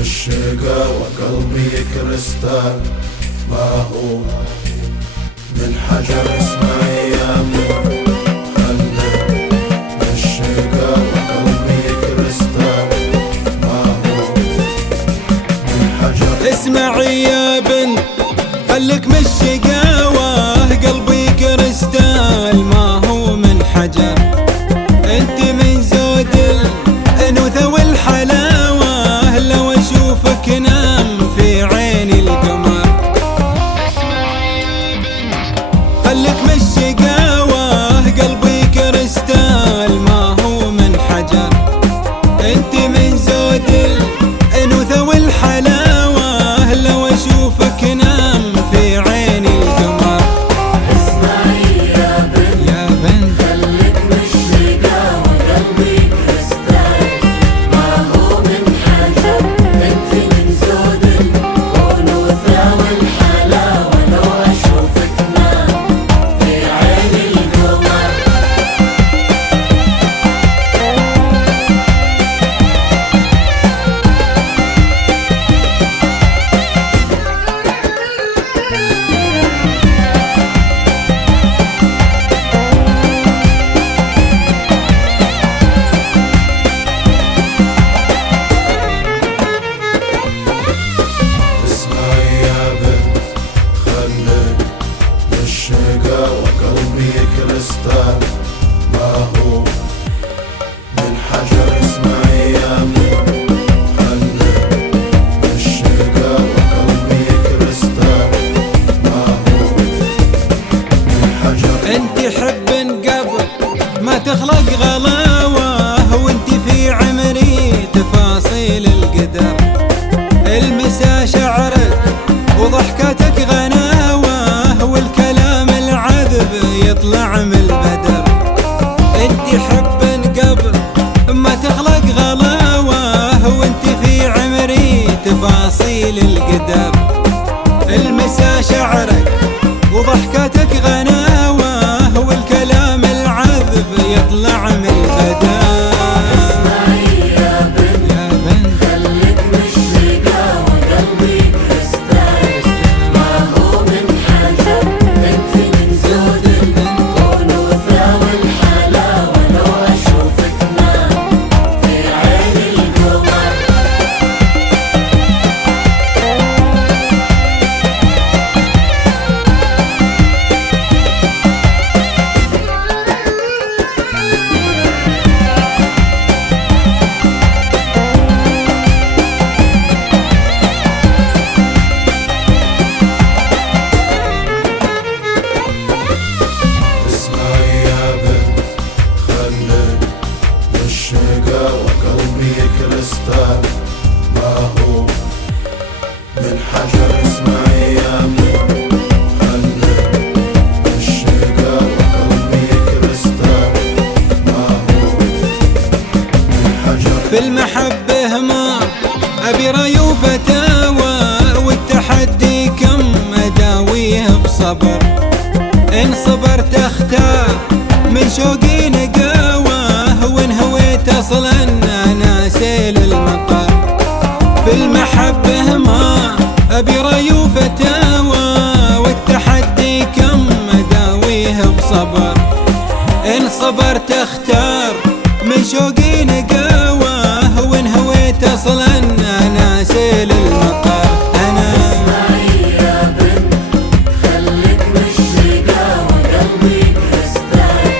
الشقاوة قلبي كريستال ما هو من حجر. اسمعي يا بنت خلي الشقاوة قلبي كريستال ما هو من حجر. اسمعي يا بنت خليك من الشقاوة قلبي كريستال ما هو من حجر. انت من زود الانوثة والحلاوة لو اشوفك نام في عيني القمر. خليك من الشقاوة قلبي كريستال ما هو من حجر. انت من زود الانوثة والحلاوة لو اشوفك نام في عيني القمر. اسمعي يا بنت خليك من الشقاوة قلبي كريستال ما هو من حجر. انت من زود الانوثة والحلاوة لو اشوفك نام في عيني القمر. الشقاوة قلبي كريستال ما هو من حجر. اسمعي يا بنت خلي الشقاوة قلبي كريستال ما هو من حجر. انت حب قبل ما تخلق غلاوة وانت في عمري تفاصيل القدر. المسا شعرك وضحكتك غناوة والكلام العذب يطلع من البدر. انت حب قبل ما تخلق غلاوة وانت في عمري تفاصيل القدر. المسا شعرك وضحكتك غناوة والكلام العذب يطلع من البدر. قلبي كريستال ما هو من حجر. اسمعي يا بنت خلي الشقاوة قلبي كريستال ما هو من حجر. في المحبة ما أبي رأي وفتاوى والتحدي كم أداويه بصبر. إن صبرت أختار من شوقي نقاوة وإن هويت أصلا أنا سيل المطر. في المحبة ما أبي رأي وفتاوى والتحدي كم أداويه بصبر. إن صبرت أختار من شوقي نقاوة وإن هويت أصلا أنا سيل المطر. اسمعي يا بنت خليك من الشقاوة قلبي كريستال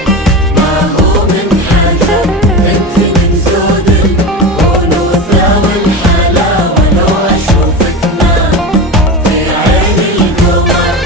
ما هو من حجر. انت من زود الانوثة والحلاوة لو اشوفك نام في عيني القمر.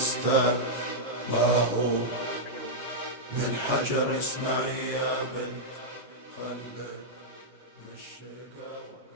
يستاهل ما هو من حجر. اسمعي يا بنت خلك من الشقاوة